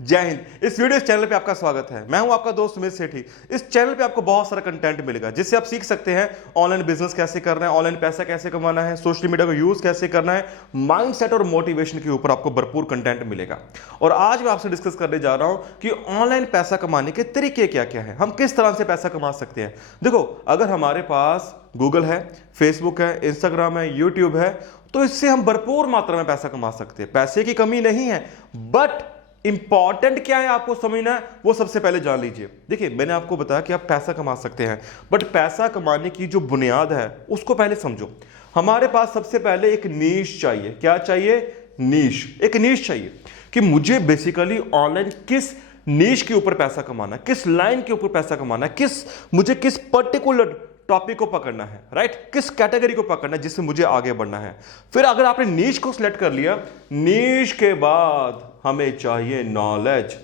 जय हिंद। इस video channel पे आपका स्वागत है। मैं हूं आपका दोस्त सुमित सेठी। इस चैनल पे आपको बहुत सारा कंटेंट मिलेगा जिससे आप सीख सकते हैं ऑनलाइन बिजनेस कैसे करना है, ऑनलाइन पैसा कैसे कमाना है, सोशल मीडिया को यूज कैसे करना है, माइंडसेट और मोटिवेशन के ऊपर आपको भरपूर कंटेंट मिलेगा। और आज मैं आपसे डिस्कस करने जा रहा हूं कि ऑनलाइन पैसा कमाने के तरीके क्या क्या है, हम किस तरह से पैसा कमा सकते हैं। देखो, अगर हमारे पास गूगल है, फेसबुक है, इंस्टाग्राम है, यूट्यूब है, तो इससे हम भरपूर मात्रा में पैसा कमा सकते हैं। पैसे की कमी नहीं है, बट इंपॉर्टेंट क्या है आपको समझना है, वो सबसे पहले जान लीजिए। देखिए, मैंने आपको बताया कि आप पैसा कमा सकते हैं, बट पैसा कमाने की जो बुनियाद है उसको पहले समझो। हमारे पास सबसे पहले एक नीश चाहिए। क्या चाहिए? नीश। एक नीश चाहिए कि मुझे बेसिकली ऑनलाइन किस नीश के ऊपर पैसा कमाना है, किस लाइन के ऊपर पैसा कमाना है, मुझे किस पर्टिकुलर टॉपिक को पकड़ना है, राइट, किस कैटेगरी को पकड़ना है जिससे मुझे आगे बढ़ना है। फिर अगर आपने नीश को सिलेक्ट कर लिया, नीश के बाद हमें चाहिए नॉलेज।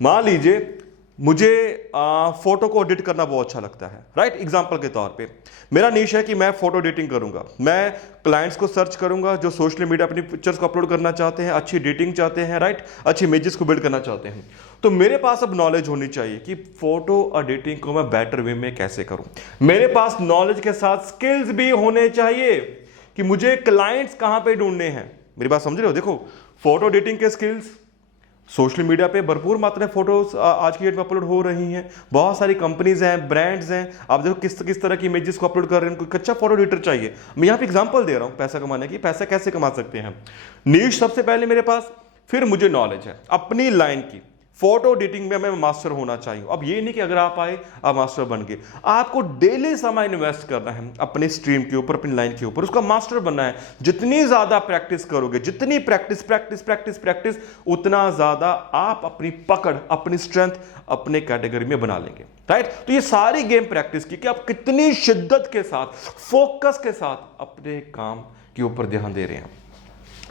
मान लीजिए मुझे फोटो को एडिट करना बहुत अच्छा लगता है, राइट। एग्जांपल के तौर पे मेरा नीश है कि मैं फोटो एडिटिंग करूंगा। मैं क्लाइंट्स को सर्च करूंगा जो सोशल मीडिया अपनी पिक्चर्स को अपलोड करना चाहते हैं, अच्छी एडिटिंग चाहते हैं, राइट, अच्छी इमेजेस को बिल्ड करना चाहते हैं। तो मेरे पास अब नॉलेज होनी चाहिए कि फोटो एडिटिंग को मैं बेटर वे में कैसे करूं। मेरे पास नॉलेज के साथ स्किल्स भी होने चाहिए कि मुझे क्लाइंट्स कहां पे ढूंढने हैं। मेरी बात समझ रहे हो? देखो, फोटो एडिटिंग के स्किल्स, सोशल मीडिया पे भरपूर मात्रा में फोटोज आज की डेट में अपलोड हो रही हैं। बहुत सारी कंपनीज हैं, ब्रांड्स हैं। आप देखो किस तरह की इमेजेस को अपलोड कर रहे हैं। कोई कच्चा फोटो एडिटर चाहिए। मैं यहाँ पे एग्जांपल दे रहा हूँ पैसा कमाने की। पैसा कैसे कमा सकते हैं? नीश सबसे पहले मेरे पास, फिर मुझे नॉलेज है अपनी लाइन की। फोटो एडिटिंग में मैं मास्टर होना चाहिए। अब ये नहीं कि अगर आप आए आप मास्टर बन गए। आपको डेली समय इन्वेस्ट करना है अपनी स्ट्रीम के ऊपर, अपनी लाइन के ऊपर, उसका मास्टर बनना है। जितनी ज्यादा प्रैक्टिस करोगे, जितनी प्रैक्टिस प्रैक्टिस प्रैक्टिस प्रैक्टिस, उतना ज्यादा आप अपनी पकड़, अपनी स्ट्रेंथ अपने कैटेगरी में बना लेंगे, राइट। तो ये सारी गेम प्रैक्टिस की कि आप कितनी शिद्दत के साथ, फोकस के साथ अपने काम के ऊपर ध्यान दे रहे हैं।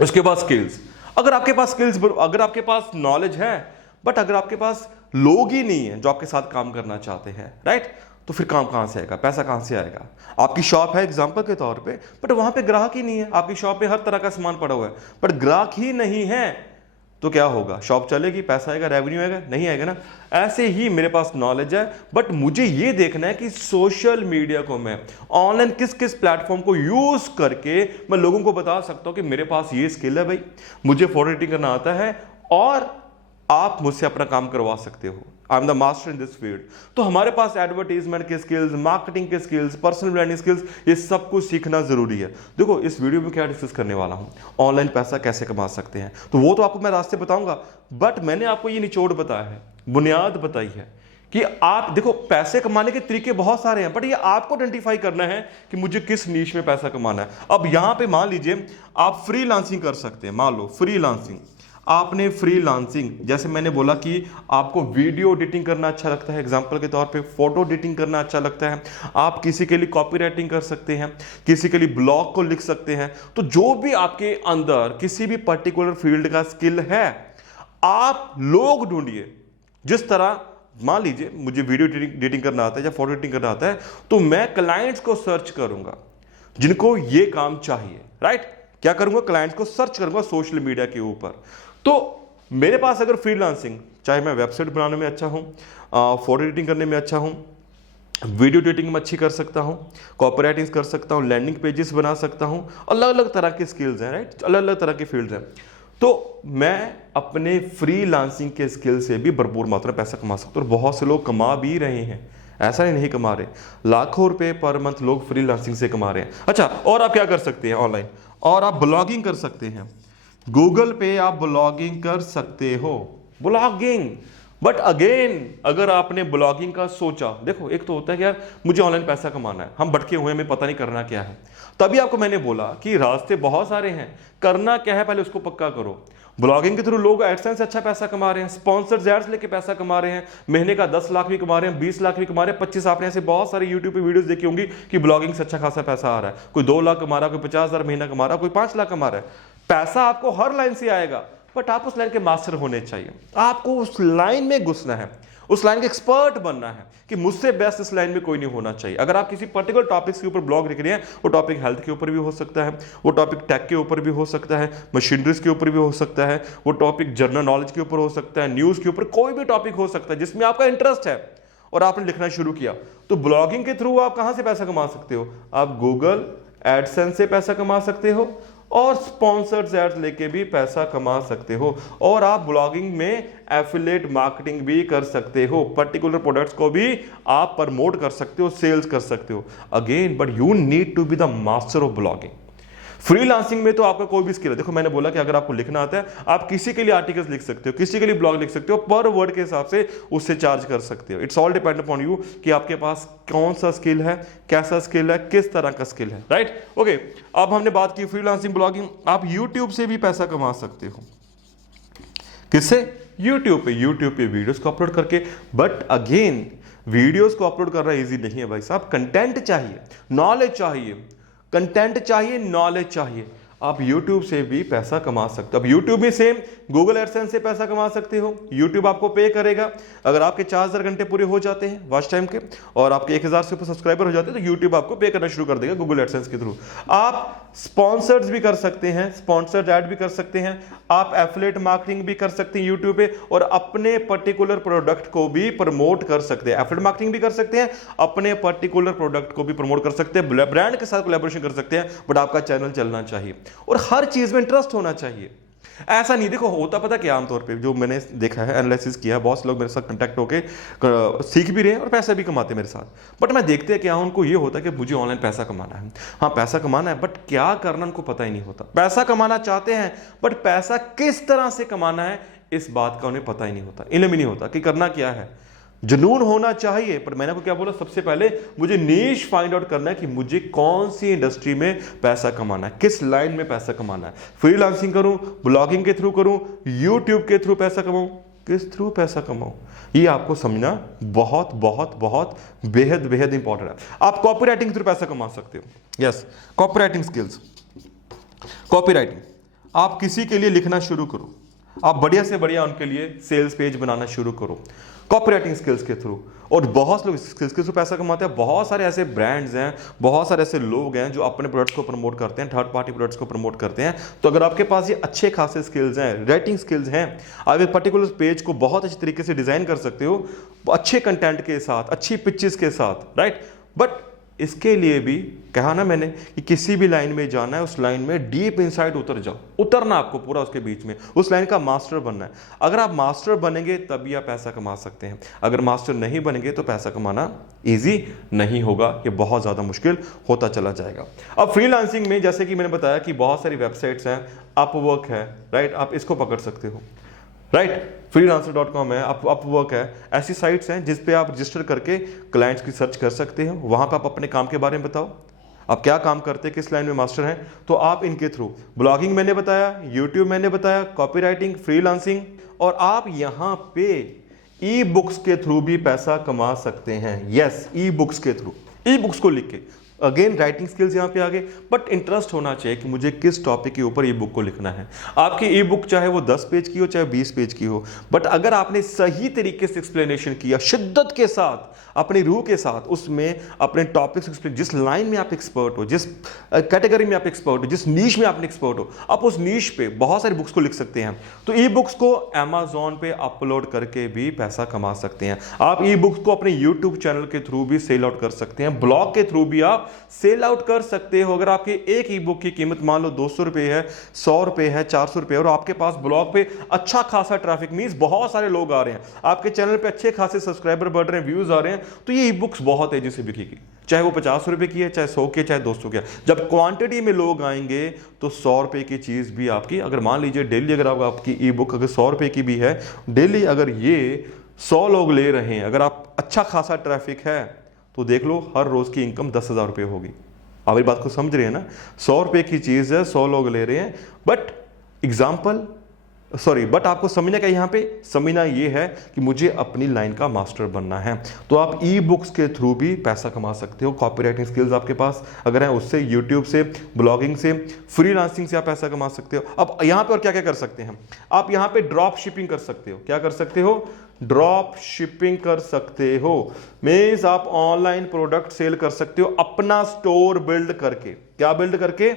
उसके बाद स्किल्स। अगर आपके पास स्किल्स, अगर आपके पास नॉलेज है, बट अगर आपके पास लोग ही नहीं है जो आपके साथ काम करना चाहते हैं, राइट, तो फिर काम कहां से आएगा, पैसा कहां से आएगा? आपकी शॉप है एग्जांपल के तौर पे, बट वहां पे ग्राहक ही नहीं है। आपकी शॉप पे हर तरह का सामान पड़ा हुआ है, बट ग्राहक ही नहीं है, तो क्या होगा? शॉप चलेगी, पैसा आएगा, रेवेन्यू आएगा? नहीं आएगा ना। ऐसे ही मेरे पास नॉलेज है, बट मुझे ये देखना है कि सोशल मीडिया को मैं ऑनलाइन किस किस प्लेटफॉर्म को यूज करके मैं लोगों को बता सकता हूं कि मेरे पास ये स्किल है भाई, मुझे फोटो एडिटिंग करना आता है और आप मुझसे अपना काम करवा सकते हो। I am the master in this field. तो हमारे पास एडवर्टीजमेंट के स्किल्स, मार्केटिंग के स्किल्स, पर्सनल ब्रांडिंग स्किल्स, ये सब कुछ सीखना जरूरी है। देखो, इस वीडियो में क्या डिस्कस करने वाला हूं, ऑनलाइन पैसा कैसे कमा सकते हैं, तो वो तो आपको मैं रास्ते बताऊंगा, बट मैंने आपको ये निचोड़ बताया है, बुनियाद बताई है कि आप देखो, पैसे कमाने के तरीके बहुत सारे हैं, बट ये आपको आइडेंटिफाई करना है कि मुझे किस नीश में पैसा कमाना है। अब यहां पे मान लीजिए आप फ्रीलांसिंग कर सकते हैं। मान लो फ्रीलांसिंग, आपने फ्रीलांसिंग, जैसे मैंने बोला कि आपको वीडियो एडिटिंग करना अच्छा लगता है, एग्जांपल के तौर पे फोटो एडिटिंग करना अच्छा लगता है, आप किसी के लिए कॉपी राइटिंग कर सकते हैं, किसी के लिए ब्लॉग को लिख सकते हैं। तो जो भी आपके अंदर किसी भी पर्टिकुलर फील्ड का स्किल है, आप लोग ढूंढिए। जिस तरह मान लीजिए मुझे वीडियो एडिटिंग करना आता है या फोटो एडिटिंग करना आता है, तो मैं क्लाइंट्स को सर्च करूंगा जिनको ये काम चाहिए, राइट। क्या करूंगा? क्लाइंट्स को सर्च करूंगा सोशल मीडिया के ऊपर। तो मेरे पास अगर फ्रीलांसिंग, चाहे मैं वेबसाइट बनाने में अच्छा हूं, फोटो एडिटिंग करने में अच्छा हूं, वीडियो एडिटिंग में अच्छी कर सकता हूं, कॉपीराइटिंग कर सकता हूं, लैंडिंग पेजेस बना सकता हूं, अलग अलग तरह के स्किल्स हैं, राइट, अलग अलग तरह के फील्ड्स हैं, तो मैं अपने फ्रीलांसिंग के स्किल से भी भरपूर मात्रा में पैसा कमा सकता हूं। और बहुत से लोग कमा भी रहे हैं, ऐसा नहीं कमा रहे। लाखों रुपए पर मंथ लोग फ्रीलांसिंग से कमा रहे हैं। अच्छा, और आप क्या कर सकते हैं ऑनलाइन? और आप ब्लॉगिंग कर सकते हैं। गूगल पे आप ब्लॉगिंग कर सकते हो, ब्लॉगिंग। बट अगेन, अगर आपने ब्लॉगिंग का सोचा, देखो, एक तो होता है कि यार मुझे ऑनलाइन पैसा कमाना है, हम भटके हुए, हमें पता नहीं करना क्या है। तभी आपको मैंने बोला कि रास्ते बहुत सारे हैं, करना क्या है पहले उसको पक्का करो। ब्लॉगिंग के थ्रू लोग एडसेंस से अच्छा पैसा कमा रहे हैं, स्पॉन्सर्ड एड्स लेके पैसा कमा रहे हैं, महीने का 10 लाख भी कमा रहे हैं, 20 लाख भी कमा रहे हैं, 25। आपने ऐसे बहुत सारे यूट्यूब पे वीडियोस देखी होंगी कि ब्लॉगिंग से अच्छा खासा पैसा आ रहा है। कोई 2 लाख कमा रहा है, कोई 50,000 महीना कमा रहा है, कोई 5 लाख कमा रहा है। पैसा आपको हर लाइन से आएगा, बट आप उस लाइन के मास्टर होने चाहिए। आपको उस लाइन में घुसना है, उस लाइन के एक्सपर्ट बनना है कि मुझसे बेस्ट इस लाइन में कोई नहीं होना चाहिए। अगर आप किसी पर्टिकुलर टॉपिक्स के ऊपर ब्लॉग लिख रहे हैं, वो टॉपिक हेल्थ के ऊपर भी हो सकता है, वो टॉपिक टेक के ऊपर भी हो सकता है, मशीनरीज के ऊपर भी हो सकता है, वो टॉपिक जनरल नॉलेज के ऊपर हो सकता है, न्यूज़ के ऊपर, कोई भी टॉपिक हो सकता है जिसमें आपका इंटरेस्ट है और आपने लिखना शुरू किया, तो ब्लॉगिंग के थ्रू आप कहां से पैसा कमा सकते हो? आप गूगल एडसेंस से पैसा कमा सकते हो और स्पॉन्सर्ड एड्स लेके भी पैसा कमा सकते हो, और आप ब्लॉगिंग में एफिलिएट मार्केटिंग भी कर सकते हो, पर्टिकुलर प्रोडक्ट्स को भी आप प्रमोट कर सकते हो, सेल्स कर सकते हो। Again but you need to be the master of blogging. Freelancing में तो आपका कोई भी स्किल है, देखो मैंने बोला कि अगर आपको लिखना आता है, आप किसी के लिए आर्टिकल्स लिख सकते हो, किसी के लिए ब्लॉग लिख सकते हो, पर वर्ड के हिसाब से उससे चार्ज कर सकते हो। It's all depend upon you कि आपके पास कौन सा स्किल है, कैसा स्किल है, किस तरह का स्किल है, राइट? ओके, अब हमने बात की फ्रीलांसिंग ब्लॉगिंग। आप यूट्यूब से भी पैसा कमा सकते हो। किससे? यूट्यूब पे वीडियोस को अपलोड करके। बट अगेन वीडियोस को अपलोड करना इजी नहीं है भाई साहब, कंटेंट चाहिए, नॉलेज चाहिए, कंटेंट चाहिए, नॉलेज चाहिए। आप YouTube से भी पैसा कमा सकते हो। अब YouTube में सेम गूगल एडसेंस से पैसा कमा सकते हो। YouTube आपको पे करेगा अगर आपके 4000 घंटे पूरे हो जाते हैं वॉच टाइम के, और आपके 1000 से ऊपर सब्सक्राइबर हो जाते हैं, तो YouTube आपको पे करना शुरू कर देगा गूगल एडसेंस के थ्रू। आप स्पॉन्सर्स भी कर सकते हैं, स्पॉन्सर्ड ऐड भी कर सकते हैं, आप एफिलिएट मार्केटिंग भी कर सकते हैं YouTube पे, और अपने पर्टिकुलर प्रोडक्ट को भी प्रमोट कर सकते हैं। एफिलिएट मार्केटिंग भी कर सकते हैं, अपने पर्टिकुलर प्रोडक्ट को भी प्रमोट कर सकते हैं, ब्रांड के साथ कोलैबोरेशन कर सकते हैं। बट आपका चैनल चलना चाहिए और हर चीज में इंटरेस्ट होना चाहिए। ऐसा नहीं, देखो होता पता क्या, आमतौर पे जो मैंने देखा है, एनालिसिस किया है, बहुत से लोग मेरे साथ कांटेक्ट होके सीख भी रहे हैं और पैसा भी कमाते हैं मेरे साथ। बट मैं देखते हैं क्या, उनको ये होता है कि मुझे ऑनलाइन पैसा कमाना है। हाँ, पैसा कमाना है, बट क्या करना उनको पता ही नहीं होता। पैसा कमाना चाहते हैं, बट पैसा किस तरह से कमाना है इस बात का उन्हें पता ही नहीं होता, इल्म ही नहीं होता कि करना क्या है। जुनून होना चाहिए, पर मैंने आपको क्या बोला, सबसे पहले मुझे नीश फाइंड आउट करना है कि मुझे कौन सी इंडस्ट्री में पैसा कमाना है, किस लाइन में पैसा कमाना है। फ्रीलांसिंग करूं, ब्लॉगिंग के थ्रू करूं, यूट्यूब के थ्रू पैसा कमाऊं, किस थ्रू पैसा कमाऊं, ये आपको समझना बहुत बहुत बहुत बेहद बेहद इंपॉर्टेंट है। आप कॉपी राइटिंग के थ्रू पैसा कमा सकते हो। Yes, copy writing skills, copy writing. आप किसी के लिए लिखना शुरू करो, आप बढ़िया से बढ़िया उनके लिए सेल्स पेज बनाना शुरू करो कॉपीराइटिंग स्किल्स के थ्रू। और बहुत लोग स्किल्स के थ्रू पैसा कमाते हैं। बहुत सारे ऐसे ब्रांड्स हैं, बहुत सारे ऐसे लोग हैं जो अपने प्रोडक्ट्स को प्रमोट करते हैं, थर्ड पार्टी प्रोडक्ट्स को प्रमोट करते हैं। तो अगर आपके पास ये अच्छे खासे स्किल्स हैं, राइटिंग स्किल्स हैं, आप एक पर्टिकुलर पेज को बहुत अच्छी तरीके से डिजाइन कर सकते हो, अच्छे कंटेंट के साथ, अच्छी पिक्चर्स के साथ, राइट? बट इसके लिए भी कहा ना मैंने कि किसी भी लाइन में जाना है, उस लाइन में डीप इनसाइड उतर जाओ, उतरना आपको पूरा उसके बीच में, उस लाइन का मास्टर बनना है। अगर आप मास्टर बनेंगे तभी आप पैसा कमा सकते हैं। अगर मास्टर नहीं बनेंगे तो पैसा कमाना इजी नहीं होगा, ये बहुत ज़्यादा मुश्किल होता चला जाएगा। अब फ्रीलांसिंग में जैसे कि मैंने बताया कि बहुत सारी वेबसाइट्स हैं, अपवर्क है, राइट? आप इसको पकड़ सकते हो, राइट? freelancer.com है, अपवर्क है, ऐसी साइट्स हैं जिस पे आप रजिस्टर करके क्लाइंट्स की सर्च कर सकते हो। वहां पर आप अपने काम के बारे में बताओ, आप क्या काम करते हैं, किस लाइन में मास्टर हैं, तो आप इनके थ्रू, ब्लॉगिंग मैंने बताया, यूट्यूब मैंने बताया, कॉपीराइटिंग, फ्रीलांसिंग, और आप यहां पे ई बुक्स के थ्रू भी पैसा कमा सकते हैं। यस, ई बुक्स के थ्रू, ई बुक्स को लिख के। अगेन राइटिंग स्किल्स यहाँ पे आ गए, बट इंटरेस्ट होना चाहिए कि मुझे किस टॉपिक के ऊपर ई बुक को लिखना है। आपकी ई बुक चाहे वो 10 पेज की हो, चाहे 20 पेज की हो, बट अगर आपने सही तरीके से एक्सप्लेनेशन किया, शिद्दत के साथ, अपनी रूह के साथ, उसमें अपने टॉपिक्स एक्सप्लेन, जिस लाइन में आप एक्सपर्ट हो, जिस कैटेगरी में आप एक्सपर्ट हो, जिस नीश में आप एक्सपर्ट हो, आप उस नीश पे बहुत सारी बुक्स को लिख सकते हैं। तो ई बुक्स को अमेजोन पे अपलोड करके भी पैसा कमा सकते हैं। आप ई बुक्स को अपने यूट्यूब चैनल के थ्रू भी सेल आउट कर सकते हैं, ब्लॉग के थ्रू भी आप सेल आउट कर सकते हो। अगर आपके एक ई बुक की कीमत मान लो 200 रुपए है, 100 रुपए है, 400 रुपए, और आपके पास ब्लॉग पे अच्छा खासा ट्रैफिक, मींस बहुत सारे लोग आ रहे हैं, आपके चैनल पे अच्छे खासे सब्सक्राइबर बढ़ रहे हैं, व्यूज आ रहे हैं, तो ये ई बुक्स बहुत तेजी से बिकेगी। चाहे वो 50 रुपए की है, चाहे 100 की है, चाहे 200 की है। जब क्वांटिटी में लोग आएंगे तो 100 रुपए की चीज भी आपकी, अगर मान लीजिए डेली अगर आपकी ई बुक अगर 100 रुपए की भी है, डेली अगर ये 100 लोग ले रहे हैं, अगर आप अच्छा खासा ट्रैफिक है, तो देख लो हर रोज की इनकम 10,000 रुपए होगी। आप ये बात को समझ रहे हैं ना? 100 रुपए की चीज है, 100 लोग ले रहे हैं, बट एग्जाम्पल सॉरी, बट आपको समझना क्या यहाँ पे, समझना ये है कि मुझे अपनी लाइन का मास्टर बनना है। तो आप ई बुक्स के थ्रू भी पैसा कमा सकते हो। कॉपी राइटिंग स्किल्स आपके पास अगर है, उससे, यूट्यूब से, ब्लॉगिंग से, फ्रीलांसिंग से आप पैसा कमा सकते हो। अब यहाँ पे और क्या क्या कर सकते हैं, आप यहाँ पे ड्रॉप शिपिंग कर सकते हो। क्या कर सकते हो, ड्रॉप शिपिंग कर सकते हो। मीन्स आप ऑनलाइन प्रोडक्ट सेल कर सकते हो अपना स्टोर बिल्ड करके। क्या बिल्ड करके,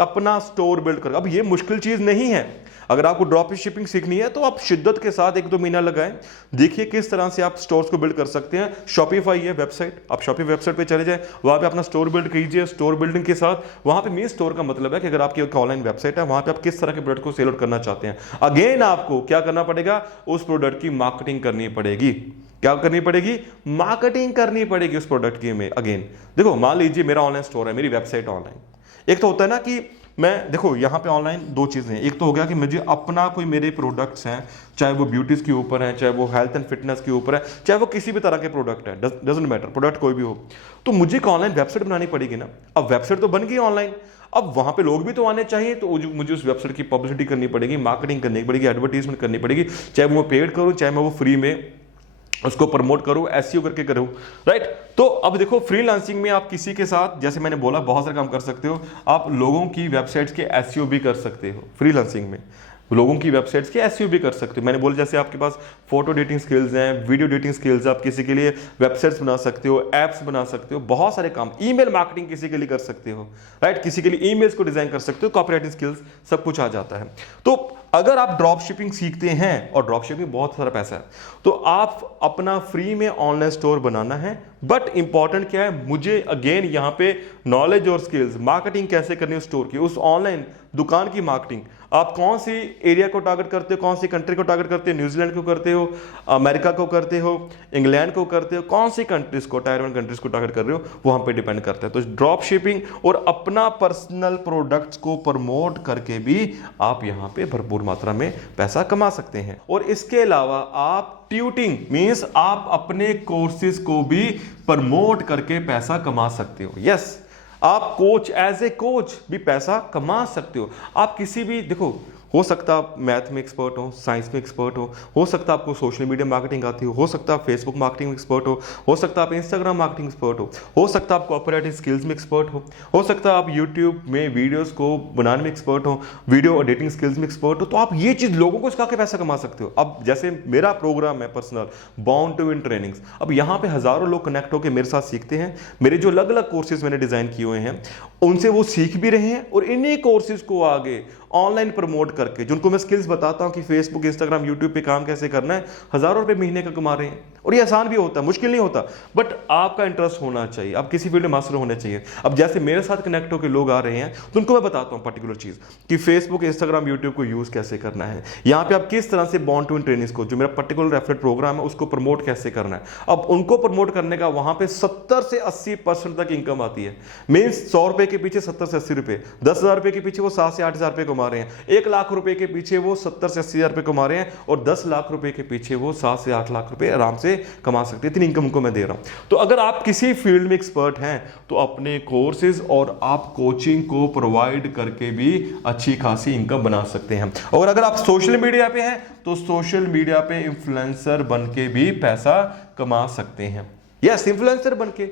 अपना स्टोर बिल्ड करके। अब ये मुश्किल चीज नहीं है। अगर आपको ड्रॉप शिपिंग सीखनी है तो आप शिद्दत के साथ 1-2 महीना लगाएं, देखिए किस तरह से आप स्टोर्स को बिल्ड कर सकते हैं। शॉपिफाई है वेबसाइट, आप शॉपिफाई वेबसाइट पे चले जाए, वहां पे अपना स्टोर बिल्ड कीजिए। स्टोर बिल्डिंग के साथ वहां पे, मीन स्टोर का मतलब है कि अगर आपकी ऑनलाइन वेबसाइट है, वहां पे आप किस तरह के प्रोडक्ट को सेल आउट करना चाहते हैं। अगेन आपको क्या करना पड़ेगा, उस प्रोडक्ट की मार्केटिंग करनी पड़ेगी। क्या करनी पड़ेगी, मार्केटिंग करनी पड़ेगी उस प्रोडक्ट की। में अगेन देखो, मान लीजिए मेरा ऑनलाइन स्टोर है, मेरी वेबसाइट ऑनलाइन। एक तो होता है ना कि मैं, देखो यहाँ पे ऑनलाइन 2 चीजें हैं। एक तो हो गया कि मुझे अपना कोई मेरे प्रोडक्ट्स हैं, चाहे वो ब्यूटीज के ऊपर है, चाहे वो हेल्थ एंड फिटनेस के ऊपर है, चाहे वो किसी भी तरह के प्रोडक्ट है, डजंट मैटर, प्रोडक्ट कोई भी हो, तो मुझे एक ऑनलाइन वेबसाइट बनानी पड़ेगी ना। अब वेबसाइट तो बन गई ऑनलाइन, अब वहां पे लोग भी तो आने चाहिए, तो मुझे उस वेबसाइट की पब्लिसिटी करनी पड़ेगी, मार्केटिंग करनी पड़ेगी, एडवर्टीजमेंट करनी पड़ेगी, चाहे वो पेड करूं, चाहे मैं वो फ्री में उसको प्रमोट करूं, एसईओ करके करूं, राइट। तो अब देखो, फ्रीलांसिंग में आप किसी के साथ, जैसे मैंने बोला, बहुत सारे काम कर सकते हो। आप लोगों की वेबसाइट्स के एसईओ भी कर सकते हो फ्रीलांसिंग में, लोगों की वेबसाइट्स के एसईओ भी कर सकते हो। मैंने बोला जैसे आपके पास फोटो एडिटिंग स्किल्स हैं, वीडियो एडिटिंग स्किल्स, आप किसी के लिए वेबसाइट्स बना सकते हो, एप्स बना सकते हो, बहुत सारे काम। ईमेल मार्केटिंग किसी के लिए कर सकते हो, राइट, किसी के लिए ईमेल्स को डिजाइन कर सकते हो, कॉपी राइटिंग स्किल्स, सब कुछ आ जाता है। तो अगर आप ड्रॉप शिपिंग सीखते हैं, और ड्रॉप शिपिंग बहुत सारा पैसा है, तो आप अपना फ्री में ऑनलाइन स्टोर बनाना है। बट इंपॉर्टेंट क्या है, मुझे अगेन यहाँ पे नॉलेज और स्किल्स, मार्केटिंग कैसे करनी है स्टोर की, उस ऑनलाइन दुकान की मार्केटिंग। आप कौन सी एरिया को टारगेट करते हो, कौन सी कंट्री को टारगेट करते हो, न्यूजीलैंड को करते हो, अमेरिका को करते हो, इंग्लैंड को करते हो, कौन सी कंट्रीज को, टायर 1 कंट्रीज को टारगेट कर रहे हो, वहां पे डिपेंड करता है। तो ड्रॉप शिपिंग और अपना पर्सनल प्रोडक्ट्स को प्रमोट करके भी आप यहां पे भरपूर मात्रा में पैसा कमा सकते हैं। और इसके अलावा आप ट्यूटिंग, मींस आप अपने कोर्सेज को भी प्रमोट करके पैसा कमा सकते हो। यस, आप कोच, एज ए कोच भी पैसा कमा सकते हो। आप किसी भी, देखो, हो सकता है आप मैथ में एक्सपर्ट हो, साइंस में एक्सपर्ट हो सकता है आपको सोशल मीडिया मार्केटिंग आती हो सकता है आप फेसबुक मार्केटिंग में एक्सपर्ट हो सकता है आप इंस्टाग्राम मार्केटिंग एक्सपर्ट हो सकता है आप कॉपीराइटिंग स्किल्स में एक्सपर्ट हो सकता है आप यूट्यूब में वीडियोस को बनाने में एक्सपर्ट हो, वीडियो एडिटिंग स्किल्स में एक्सपर्ट हो। तो आप ये चीज लोगों को सिखा के पैसा कमा सकते हो। अब जैसे मेरा प्रोग्राम है personal bound to win trainings, अब यहाँ पे हजारों लोग कनेक्ट होकर मेरे साथ सीखते हैं। मेरे जो अलग अलग कोर्सेज मैंने डिजाइन किए हुए हैं, उनसे वो सीख भी रहे हैं, और इन्हीं कोर्सेज को आगे ऑनलाइन प्रमोट करके, जिनको मैं स्किल्स बताता हूं कि फेसबुक, इंस्टाग्राम, यूट्यूब पे काम कैसे करना है, हजारों रुपए महीने का कमा रहे हैं। और ये आसान भी होता है, मुश्किल नहीं होता, बट आपका इंटरेस्ट होना चाहिए, आप किसी फील्ड में मास्टर होने चाहिए। अब जैसे मेरे साथ कनेक्ट होकर लोग आ रहे हैं, तो उनको मैं बताता हूं पर्टिकुलर चीज कि फेसबुक, इंस्टाग्राम, यूट्यूब को यूज कैसे करना है, यहाँ पे आप किस तरह से बॉन्ड टू विन ट्रेनिंग्स को, जो मेरा पर्टिकुलर रेफरेंट प्रोग्राम है, उसको प्रमोट कैसे करना है। अब उनको प्रमोट करने का वहां पे 70 से 80% तक इनकम आती है। मीन्स 100 रुपए के पीछे 70 से 80 रुपए, 10,000 रुपए के पीछे वो 7 से 8,000 रुपए कमा रहे हैं, 1 लाख रुपए के पीछे वो 70 से 80,000 रुपए कमा रहे हैं, और 10 लाख रुपए के पीछे वो 7 से 8 लाख रुपए आराम से कमा सकते हैं। इतनी इनकम उनको मैं दे रहा हूं। तो अगर आप किसी फील्ड में एक्सपर्ट हैं, तो अपने कोर्सेज और आप कोचिंग को प्रोवाइड करके भी अच्छी खासी इनकम बना सकते हैं। और अगर आप सोशल मीडिया पे हैं, तो सोशल मीडिया पे इन्फ्लुएंसर बन के भी पैसा कमा सकते हैं। यस, इन्फ्लुएंसर बन के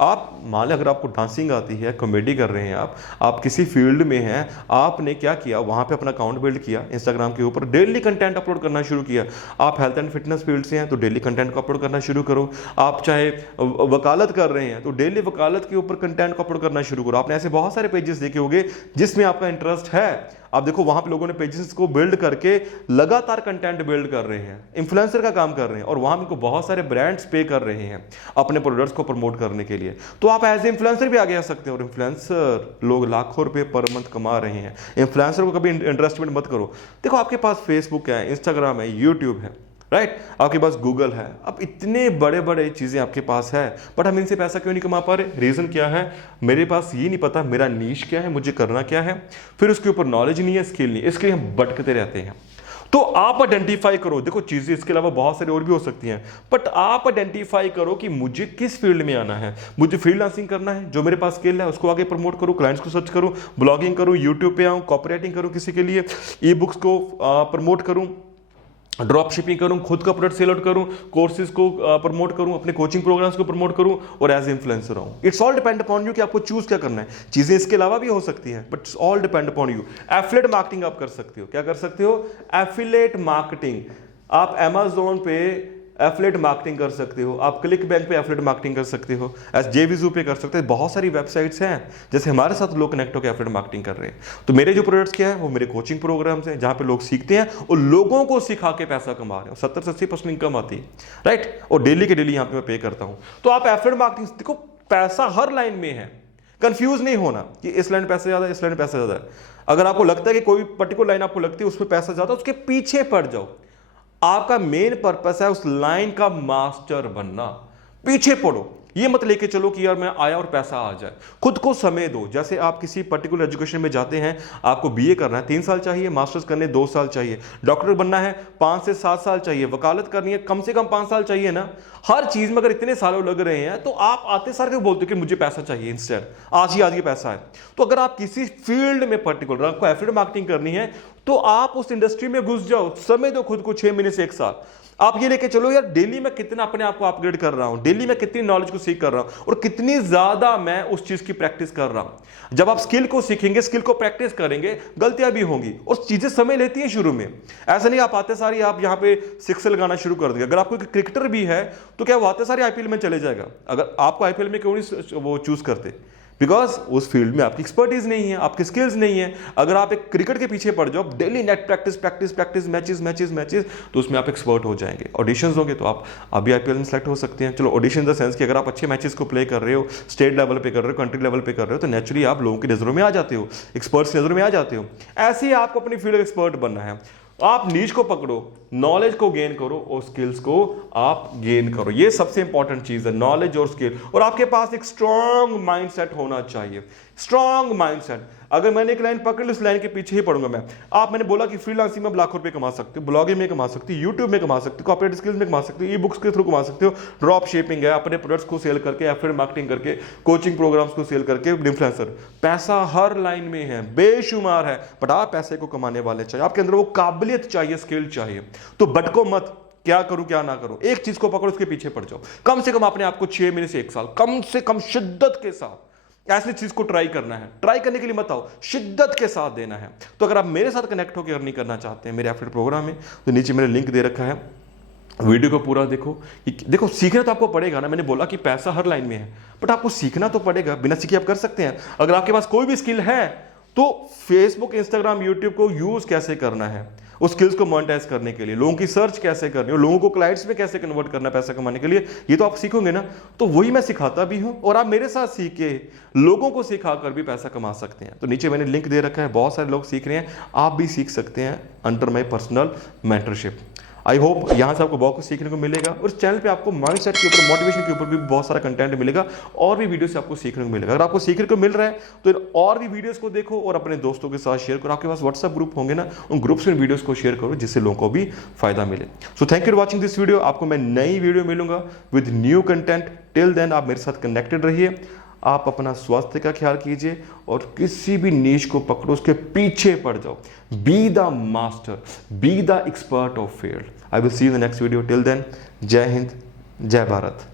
आप मान लें, अगर आपको डांसिंग आती है, कॉमेडी कर रहे हैं, आप किसी फील्ड में हैं, आपने क्या किया, वहां पे अपना अकाउंट बिल्ड किया, इंस्टाग्राम के ऊपर डेली कंटेंट अपलोड करना शुरू किया। आप हेल्थ एंड फिटनेस फील्ड से हैं, तो डेली कंटेंट को अपलोड करना शुरू करो। आप चाहे वकालत कर रहे हैं, तो डेली वकालत के ऊपर कंटेंट को अपलोड करना शुरू करो। आपने ऐसे बहुत सारे पेजेस देखे होंगे जिसमें आपका इंटरेस्ट है। आप देखो, वहां पे लोगों ने पेजेस को बिल्ड करके लगातार कंटेंट बिल्ड कर रहे हैं, इन्फ्लुएंसर का काम कर रहे हैं, और वहां उनको बहुत सारे ब्रांड्स पे कर रहे हैं अपने प्रोडक्ट्स को प्रमोट करने के लिए। तो आप एज ए इन्फ्लुएंसर भी आगे आ सकते हैं, और इन्फ्लुएंसर लोग लाखों रुपए पर मंथ कमा रहे हैं। इन्फ्लुएंसर को कभी इंटरेस्टमेंट मत करो। देखो, आपके पास फेसबुक है, इंस्टाग्राम है, यूट्यूब है, राइट, आपके पास गूगल है, अब इतने बड़े बड़े चीजें आपके पास है, बट हम इनसे पैसा क्यों नहीं कमा पा रहे? रीजन क्या है? मेरे पास ये नहीं पता मेरा नीश क्या है, मुझे करना क्या है, फिर उसके ऊपर नॉलेज नहीं है, स्किल नहीं, इसके लिए हम भटकते रहते हैं। तो आप आइडेंटिफाई करो, देखो चीजें इसके अलावा बहुत सारी और भी हो सकती हैं, बट आप आइडेंटिफाई करो कि मुझे किस फील्ड में आना है। मुझे फ्रीलांसिंग करना है, जो मेरे पास स्किल है उसको आगे प्रमोट करूं, क्लाइंट्स को सर्च करूं, ब्लॉगिंग करूं, यूट्यूब पे आऊं, कॉपीराइटिंग करूं किसी के लिए, ई बुक्स को प्रमोट करूं, ड्रॉप शिपिंग करूं, खुद का प्रोडक्ट सेल आउट करूं, कोर्सेज को प्रमोट करूं, अपने कोचिंग प्रोग्राम्स को प्रमोट करूं और एज इन्फ्लुएंसर रहूं। It's all depend upon you कि आपको चूज क्या करना है। चीजें इसके अलावा भी हो सकती है, but it's all depend upon you. Affiliate marketing आप कर सकते हो। क्या कर सकते हो? Affiliate marketing. आप Amazon पे एफिलिएट मार्केटिंग कर सकते हो, आप क्लिक बैंक पे एफिलिएट मार्केटिंग कर सकते हो, JVZoo पे कर सकते हो। बहुत सारी वेबसाइट्स हैं जैसे हमारे साथ लोग कनेक्ट होकर एफिलिएट मार्केटिंग कर रहे हैं। तो मेरे जो प्रोडक्ट्स क्या है वो मेरे कोचिंग प्रोग्राम्स हैं जहां पे लोग सीखते हैं और लोगों को सिखा के पैसा कमा रहे हैं। 70 से 80% इनकम आती है, राइट। और डेली के डेली यहाँ पे मैं पे करता हूँ। तो आप एफिलिएट मार्केटिंग देखो, पैसा हर लाइन में है। कंफ्यूज नहीं होना कि इस लाइन पैसे ज्यादा है, इस लाइन पैसे ज्यादा है। अगर आपको लगता है कि कोई पर्टिकुलर लाइन आपको लगती है उसमें पैसा ज्यादा, उसके पीछे पड़ जाओ। आपका मेन पर्पस है उस लाइन का मास्टर बनना, पीछे पड़ो। ये मत लेके चलो कि यार मैं आया और पैसा आ जाए। खुद को समय दो। जैसे आप किसी पर्टिकुलर एजुकेशन में जाते हैं, आपको BA करना है 3 साल चाहिए, मास्टर्स करने 2 साल चाहिए, डॉक्टर बनना है 5 से 7 साल चाहिए, वकालत करनी है कम से कम 5 साल चाहिए ना। हर चीज में अगर इतने सालों लग रहे हैं तो आप आते सार क्यों बोलते हो कि मुझे पैसा चाहिए, इंस्टेड आज ही पैसा है। तो अगर आप किसी फील्ड में पर्टिकुलर आपको एफिलिएट मार्केटिंग करनी है तो आप उस इंडस्ट्री में घुस जाओ, समय दो खुद को 6 महीने से 1 साल। आप ये लेके चलो यार डेली मैं कितना अपने आप को अपग्रेड कर रहा हूं, डेली मैं कितनी नॉलेज को सीख कर रहा हूं और कितनी ज्यादा मैं उस चीज की प्रैक्टिस कर रहा हूं। जब आप स्किल को सीखेंगे, स्किल को प्रैक्टिस करेंगे, गलतियां भी होंगी और चीजें समय लेती हैं शुरू में। ऐसा नहीं आप आते सारी आप यहां पे सिक्स लगाना शुरू कर दिया। अगर आपको क्रिकेटर भी है तो क्या वो आते सारे IPL में चले जाएगा? अगर आपको IPL में क्यों नहीं वो चूज करते? बिकॉज उस फील्ड में आपकी एक्सपर्टीज नहीं है, आपकी स्किल्स नहीं है। अगर आप एक क्रिकेट के पीछे पड़ जाओ, daily net practice practice practice, matches, तो उसमें आप एक्सपर्ट हो जाएंगे। ऑडिशंस होंगे तो आप अभी IPL में सेलेक्ट हो सकते हैं। चलो ऑडिशन इन द सेंस कि अगर आप अच्छे मैचेस को प्ले कर रहे हो, स्टेट लेवल पे कर रहे हो, कंट्री लेवल पे कर रहे हो, तो नेचुरली आप लोगों की नजरों में आ जाते हो, एक्सपर्ट्स की नजरों में आ जाते हो। ऐसे ही आपको अपनी फील्ड एक्सपर्ट बनना है। आप नीच को पकड़ो, नॉलेज को गेन करो और स्किल्स को आप गेन करो। ये सबसे इंपॉर्टेंट चीज है, नॉलेज और स्किल। और आपके पास एक स्ट्रॉन्ग माइंडसेट होना चाहिए, स्ट्रॉन्ग माइंडसेट। अगर मैंने एक लाइन पकड़ ली, उस लाइन के पीछे ही पढ़ूंगा मैं। मैंने बोला कि फ्रीलांसिंग में लाखों रुपए कमा सकते हो, ब्लॉगिंग में कमा सकते हो, यूट्यूब में कमा सकते हो, कॉर्पोरेट स्किल्स में कमा सकते हो, ई बुक्स के थ्रू कमा सकते हो, ड्रॉप शिपिंग है, अपने प्रोडक्ट्स को सेल करके, एफिलिएट मार्केटिंग करके, कोचिंग प्रोग्राम्स को सेल करके, इन्फ्लुएंसर। पैसा हर लाइन में है, बेशुमार है, बट आप पैसे को कमाने वाले चाहिए। आपके अंदर वो काबिलियत चाहिए, स्किल चाहिए। तो भटको मत, क्या करूं क्या ना करूं, एक चीज को पकड़ो, उसके पीछे पड़ जाओ। कम से कम आपने आपको 6 महीने से 1 साल कम से कम शिद्दत के साथ ऐसी चीज को ट्राई करना है। ट्राई करने के लिए मत आओ, शिद्दत के साथ देना है। तो अगर आप मेरे साथ कनेक्ट होकर अर्निंग करना चाहते हैं, मेरे एफिलिएट प्रोग्राम में, तो नीचे मैंने लिंक दे रखा है, वीडियो को पूरा देखो। देखो सीखना तो आपको पड़ेगा ना, मैंने बोला कि पैसा हर लाइन में है, बट आपको सीखना तो पड़ेगा। बिना सीखे आप कर सकते हैं। अगर आपके पास कोई भी स्किल है तो फेसबुक, इंस्टाग्राम, यूट्यूब को यूज कैसे करना है, उस स्किल्स को मोनेटाइज करने के लिए, लोगों की सर्च कैसे करनी है, लोगों को क्लाइंट्स में कैसे कन्वर्ट करना है पैसा कमाने के लिए, ये तो आप सीखोगे ना। तो वही मैं सिखाता भी हूं और आप मेरे साथ सीख के लोगों को सिखाकर भी पैसा कमा सकते हैं। तो नीचे मैंने लिंक दे रखा है, बहुत सारे लोग सीख रहे हैं, आप भी सीख सकते हैं under my personal mentorship. I hope यहाँ से आपको बहुत कुछ सीखने को मिलेगा और इस चैनल पे आपको माइंडसेट के ऊपर, मोटिवेशन के ऊपर भी बहुत सारा कंटेंट मिलेगा और भी वीडियो से आपको सीखने को मिलेगा। अगर आपको सीखने को मिल रहा है तो और भी वीडियोस को देखो और अपने दोस्तों के साथ शेयर करो। आपके पास व्हाट्सएप ग्रुप होंगे ना, उन ग्रुप्स में वीडियोस को शेयर करो जिससे लोगों को भी फायदा मिले। So thank you for watching this video. आपको मैं नई वीडियो मिलूंगा with new content. Till then आप मेरे साथ कनेक्टेड रहिए। आप अपना स्वास्थ्य का ख्याल कीजिए और किसी भी नीश को पकड़ो, उसके पीछे पड़ जाओ। Be the master, be the expert of field. I will see you in the next video. Till then, जय हिंद, जय भारत।